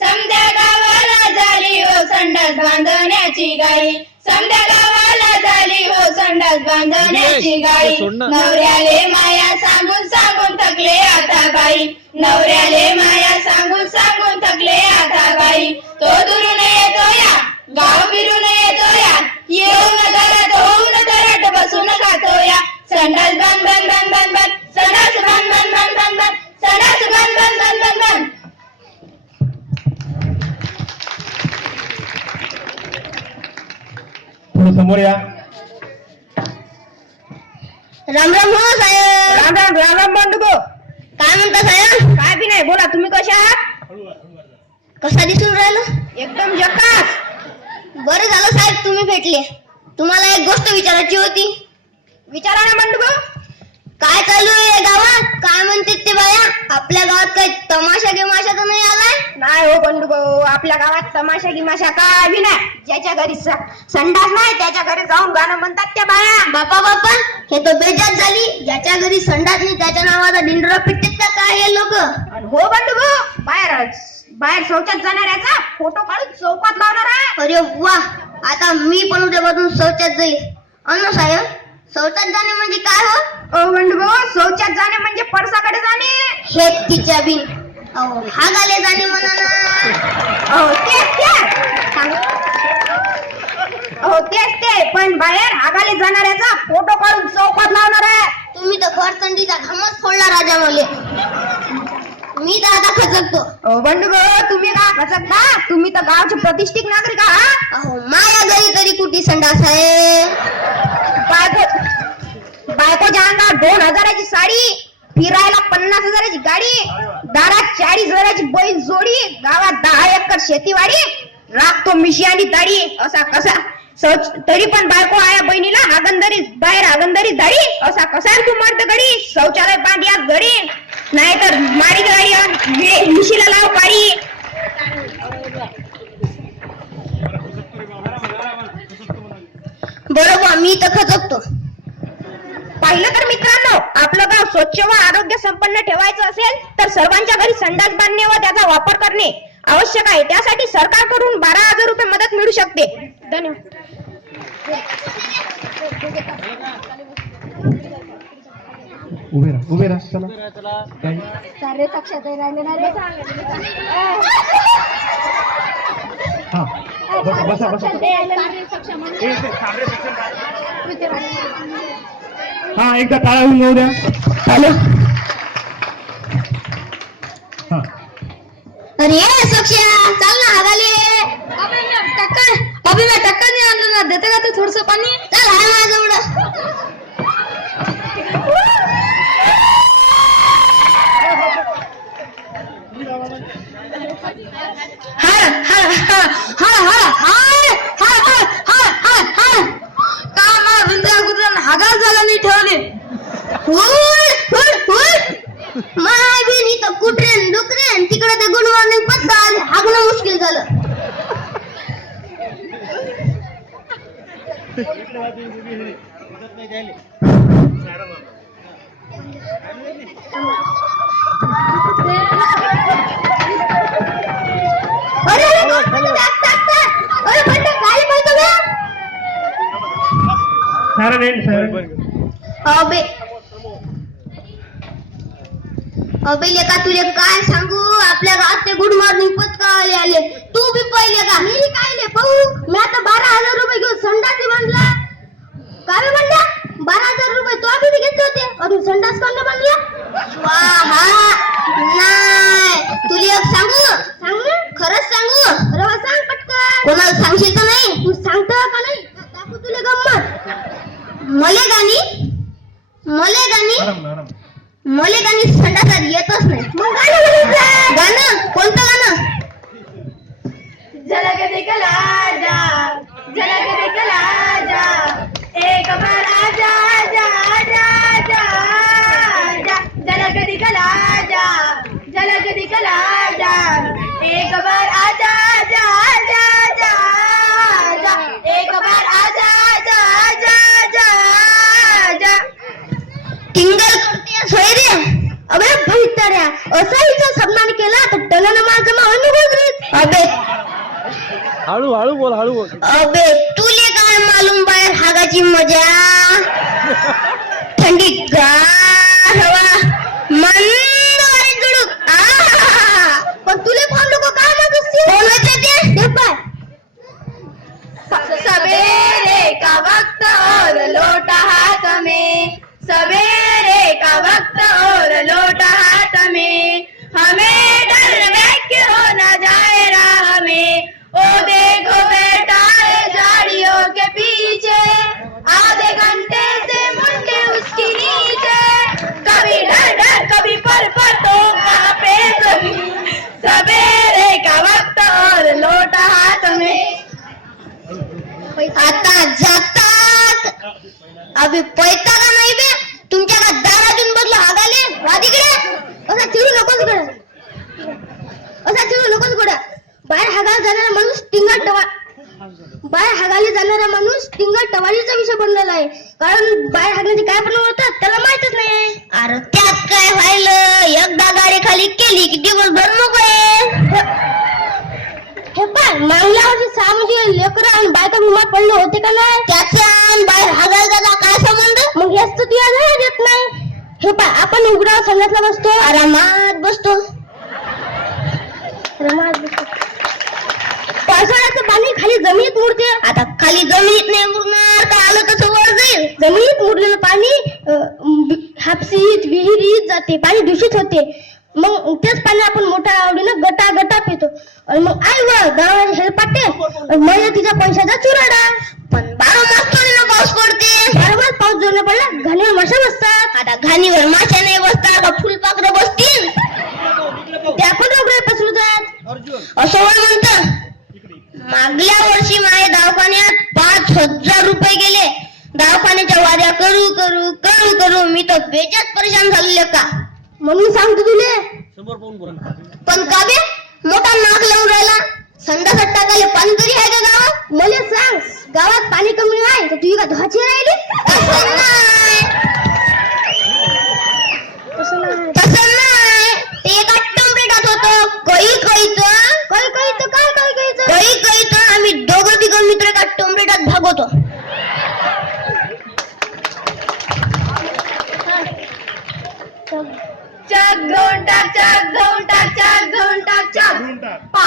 समद्या गावाला झाली हो संडास बांधण्याची गाई. समद्या गावाला झाली हो संडास बांधण्याची गाई. नवऱ्याले माया सांगून सांगून थकले आता बाई. नवऱ्याले माया सांगून सांगून थकले आता बाई. तो दुरून येतो राम राम हो साहेब. राम राम राम राम भाऊ. काय म्हणता साहेब? काय बी नाही बोला तुम्ही कशा आहात? कसा दिसून राहिलं? एकदम जकास. बरं झालं साहेब तुम्ही भेटले. तुम्हाला एक गोष्ट विचारायची होती. विचारा ना भाऊ. काय चालू आहे गावात? काय म्हणतात ते बाया? आपल्या गावात काही तमाशा आलाय नाही हो बंधू भाऊ आपल्या गावात तमाशा गिमाशा काय बी नाही. ज्याच्या घरी स- संडास नाही त्याच्या घरी जाऊन गाणं म्हणतात त्या बाया. बापा बापा हे तर बेजात झाली. ज्याच्या घरी संडास नाही त्याच्या नावाचा डिंडरा पिटतात का काय हे लोक? आणि हो बंधू भाऊ बाहेर बाहेर शौचात जाणाऱ्याचा फोटो काढून चौकात लावणार आहे. अरे वा आता मी पण उद्यापासून शौचात जाईल. अन्न साहेब शौचात जाणे म्हणजे काय हो? ओ बंधू भाऊ शौचात जाणे म्हणजे पडसाकडे जाणे. हे तिच्या बिन अहो हागाले जाणे म्हणा हो तेच ते तेच ते पण बाहेर हागाले जाणाऱ्याचा फोटो काढून चौकात लावणार आहे तुम्ही तर खरचंडीचा थंडीचा घामच फोडला राजा मले मी तर आता खचकतो ओ बंधू तुम्ही का खचकता तुम्ही तर गावचे प्रतिष्ठित नागरिक आहात अहो माया घरी तरी कुठे संडास आहे बायको बायकोच्या अंगावर दोन हजाराची साडी फिरायला पन्नास हजाराची गाडी. दारात चाळीस हजाराची बैल जोडी गावात दहा एकर शेतीवाडी राखतो मिशी आणि दाढी असा कसा. तरी पण बायको आया बहिणीला हागंदरी बाहेर हागंदरी दाढी असा कसा तू मर्द गडी शौचालय बांधिया गडी नाहीतर मारी गाडी मिशीला लाव पाडी बरोबर मी तर खचकतो. पाहिलं तर मित्रांनो आपलं गाव स्वच्छ व आरोग्य संपन्न ठेवायचं असेल तर सर्वांच्या घरी संडास बांधणे व त्याचा वापर करणे आवश्यक आहे. त्यासाठी सरकारकडून बारा हजार रुपये मदत मिळू शकते. धन्यवाद. उभे राहा उभे राहा चला. काही बसा बसा बसा ए, ते साबरे section हा एकदा टाळा होऊन जाऊ द्या. हॅलो. हा. अरे चाल ना टक्कर मी टक्कर नाही आणलं ना. देते का तू थोडस पाणी? चल हाय माझं हर हर हर हर नाही ठेवले. हुल हुल हुल माय बिन इथं कुत्रेन डुकरेन तिकडे ते गुड मॉर्निंग पत्ता आले हागणं मुश्किल झालं. अरे टाक, टाक, टाक. अरे बंड काय बोलतो सारा नाही सारा. अबे. अबे लेका तुले काय सांगू? आपल्या गावात ते गुड मॉर्निंग पत्रिका आले. आले तू बी पहिले का? मी काय ले पाहू? मी आता बारा हजार रुपये घेऊन संडास बांधला. काय म्हणला बारा हजार रुपये तो बी घेतले होते. अजून संडास कोण बांधला? हा नाही. तुला एक सांगू? सांग? खरंच सांगू? अरे वा सांग पटकन. कोणाला सांगशील तर नाही. तू सांगतो का नाही? दाखवू तुला गंमत. मले गाणी मले गाणी? मले गाणी संडासात येतच नाही. गाणं कोणतं गाणं? झलक दिख झलक एक जा झलक दिला झलक दिला एक बार आजा जा जा जा जा एक बार आजा टिंगल करते सोयरे अबे भैताऱ्या असा हिचा सन्मान केला तर टनन माझं बोल निघून अबे हळू हळू बोल हळू बोल अबे तुले काय मालूम बाहेर हागाची मजा थंडी गा टवा बाहेर हागायला जाणारा माणूस टिंगट टवाळीचा विषय बनलेला आहे. कारण बाहेर हागण्याचे काय पण होतात त्याला माहितच नाही. अरे त्यात काय व्हायलं? एकदा गाडी खाली केली की दिवसभर मोकळे हे पाय मागल्या वर्षी सहा म्हणजे लेकर आणि बायका बिमार पडले होते का नाही? त्याच्या आणि बाहेर हागायला त्याचा काय संबंध? मग हेच तर तुला नाही देत नाही. हे पाय आपण उघड्यावर संघातला बसतो. आरामात बसतो. आरामात बसतो. पावसाळ्याचं पाणी खाली जमिनीत मुरते आता खाली जमिनीत नाही मुरणार तर आलं तसं वर जाईल. जमिनीत मुरलेलं पाणी हापसीत विहिरीत जाते पाणी दूषित होते. मग तेच पाणी आपण मोठ्या आवडीनं गटा गटा पितो. आणि मग आई व गावात हेलपाटे महिला तिच्या पैशाचा चुराडा. पण बारा मास थोडी पाऊस पडते. बारा मास पाऊस नाही पडला घाणीवर माशा बसतात. आता घाणीवर माशा नाही बसतात फुलपाखरं बसतील. त्या पण रोगडे पसरतात असं वय म्हणतं मागल्या वर्षी माझ्या दवाखान्यात पाच हजार रुपये गेले. दवाखान्याच्या वाऱ्या करू करू करू करू मी तर बेजात परेशान झालेले का? म्हणून सांगतो तुले. पण का बे? मोठा नाक लावून राहिला. संडासात टाकायला पाणी तरी आहे का गावात? मला सांग गावात पाणी कमी नाही तर तुझी का धुवाची राहिली?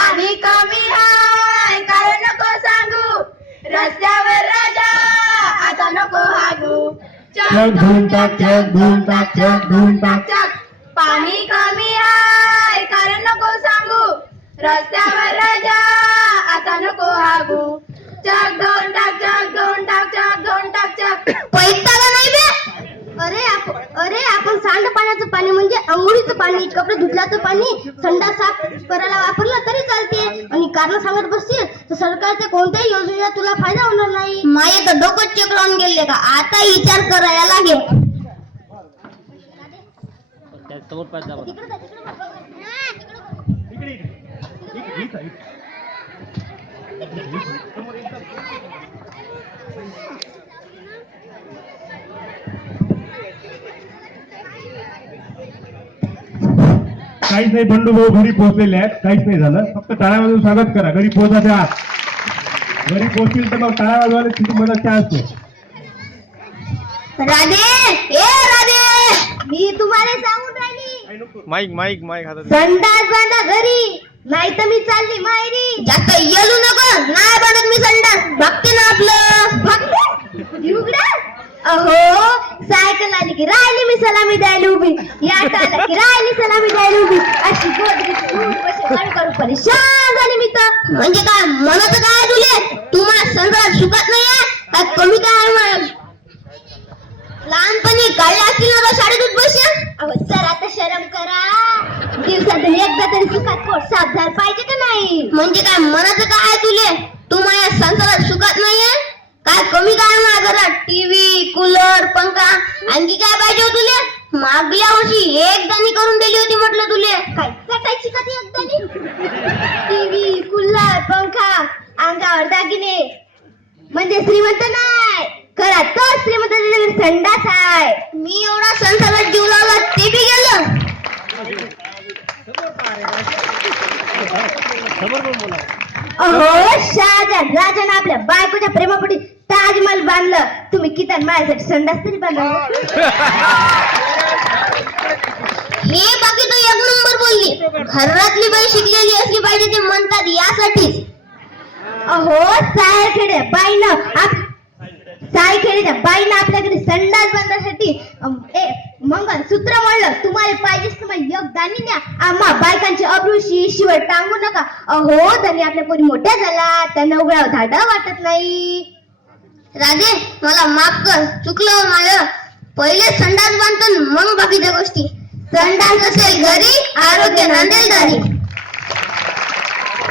पाणी कमी हाय काय नको सांगू. रस्त्यावर राजा आता नको हागू. चक घेऊन टाक, चक घेऊन टाक, चक घेऊन टाक. चक पाणी कमी हाय कारण नको सांगू. रस्त्यावर राजा आता नको हागू. चक घेऊन टाक चक घेऊन टाक चक घेऊन टाक चक पैसा का नाही बे अरे आप- अरे आपण सांड पाण्याचं पाणी म्हणजे पाणी कपडे धुतल्याचं पाणी संडास साफ करायला वापरलं तरी चालते. आणि कारण सांगत बसतील तर सरकारच्या कोणत्याही योजनेचा तुला फायदा होणार नाही. माये तर डोकं चेक लावून गेले का? आता विचार करायला लागेल काहीच नाही बंडू भाऊ घरी पोहोचलेले आहेत. काहीच नाही झालं. फक्त टाळ्या वाजवून स्वागत करा. घरी पोहोचायच्या आत. घरी पोहोचतील तर मग टाळ्या वाजवायला किती मदत चान्स आहे राधे! ए राधे! मी तुम्हाला सांगून राहिली. माईक माईक माईक हातात संडास बांधा घरी. नाही तर मी चालली माहेरी. जास्त येलू नको. नाही बांधत मी संडास. बघते ना आपलं. उघडा अहो सायकल आली की राहिली मी सलामी द्यायला उभी. याट आला की राहिली सलामी उभी अशी गोदरी घेऊन परेशान झाली मी तर म्हणजे काय म्हणत काय तुले तुम्हाला मला संडास नाहीये काय कमी काय आहे मला लहानपणी काढला असतील ना शाळेत शाळेतून अहो सर आता शरम करा दिवसातून एकदा तरी सुखात पोट साफ झाला पाहिजे का नाही म्हणजे काय मनाचं काय आहे तुले तुम्हाला संसारात सुखात नाहीये काय कमी काय आहे माझ्या घरात टीव्ही कूलर पंखा आणखी काय पाहिजे हो तुले? मागल्या वर्षी एक दाणी करून दिली होती म्हटलं तुले. काय? कटायची का ती एक दाणी टीव्ही कूलर पंखा अंगावर दागिने म्हणजे श्रीमंत नाही. खरा तो श्रीमंत संडास आहे. मी एवढा संसारात जीव लावला ते बी गेलं. अहो शहाजहान राजाने आपल्या बायकोच्या प्रेमापोटी ताजमहल बांधलं. तुम्ही किती माझ्यासाठी संडास तरी बांधलं? हे बाकी तो एक नंबर बोलली. घरातली बाई शिकलेली असली पाहिजे ते म्हणतात यासाठीच अहो सायखेडे बाईनं आप सायखेडीच्या बाईनं आपल्याकडे संडास बांधण्यासाठी ए मंगल सूत्र म्हणलं तुम्हाला पाहिजेच तुम्हाला योगदानी द्या. आम्हा बायकांची अब्रुशी शिवाय टांगू नका. अहो त्यांनी आपल्या पोरी मोठ्या झाला. त्यांना उघडाव धाडा वाटत नाही. राजे मला माफ कर. चुकलं हो माझं. पहिले संडास बांधतो न मग बाकीच्या गोष्टी. संडास असेल घरी आरोग्य नांदेल दारी